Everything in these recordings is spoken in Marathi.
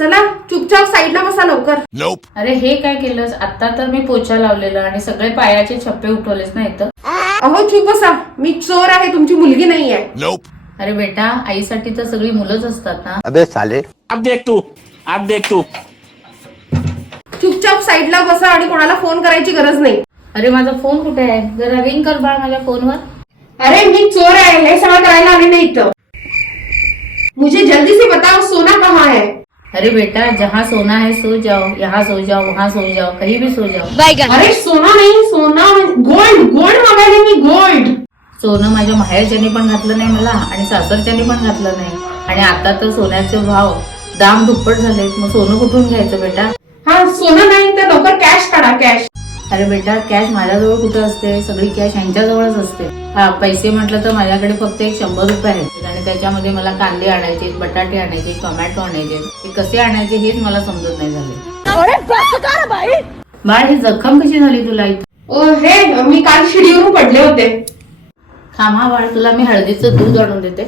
चला चुपचाप साईडला बसा लवकर. अरे हे काय केलंस? आता तर मी पोछा लावलेला आणि सगळे पायाचे छप्पे उठवलेस ना इथं. अहो चुप बसा, मी चोर आहे, तुमची मुलगी नाहीये. अरे बेटा, आईसाठी तर सगळी मुलंच असतात ना. अबे साले, अब देख तू. चुपचाप साईडला बसा आणि कोणाला फोन करायची गरज नाही. अरे माझा फोन कुठे आहे? जरा रिंग कर बाळ माझ्या फोनवर. अरे मी चोर आहे, हे सगळं करायला आले नाही इथं. मुझे जल्दी से बताओ सोना कहाँ है? अरे बेटा, जहाँ सोना है सो जाओ, यहाँ सो जाओ, वहाँ सो जाओ, कहीं भी सो जाओ. अरे सोना नाही, सोना गोल्ड मागायला मी गोल्ड. सोनं माझ्या माहेरच्यानी पण घातलं नाही मला आणि सासरच्यानी पण घातलं नाही. आणि आता तर सोन्याचे भाव दाम दुप्पट झाले, मग सोनं कुठून घ्यायचं बेटा? हा सोनं नाही तर लवकर कॅश काढा, कॅश. अरे बेटा, कॅश माझ्याजवळ कुठं असते? सगळी कॅश यांच्याजवळच असते. हा पैसे म्हटलं तर माझ्याकडे फक्त एक 100 रुपये आहेत आणि त्याच्यामध्ये मला कांदे आणायचे, बटाटे आणायचे, टोमॅटो आणायचे. ते कसे आणायचे हेच मला समजत नाही झाले. बाळ, ही जखम कशी झाली तुला इथं? ओ हे मी काल शिडीवरून पडले होते. थांबा बाळ, तुला मी हळदीचं दूध आणून देते.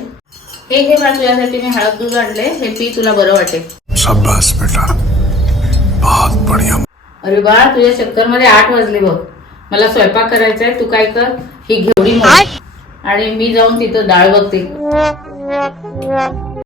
हे घे बाळ, तुझ्यासाठी मी हळद दूध आणले, हे पी, तुला बरं वाटेल. शाबाश बेटा, बहुत बढ़िया. अरे बाळ, तुझ्या चक्कर मध्ये 8 वाजले बघ. मला स्वयंपाक करायचा आहे. तू काय कर, ही घेवडी मोड आणि मी जाऊन तिथं डाळ बघते.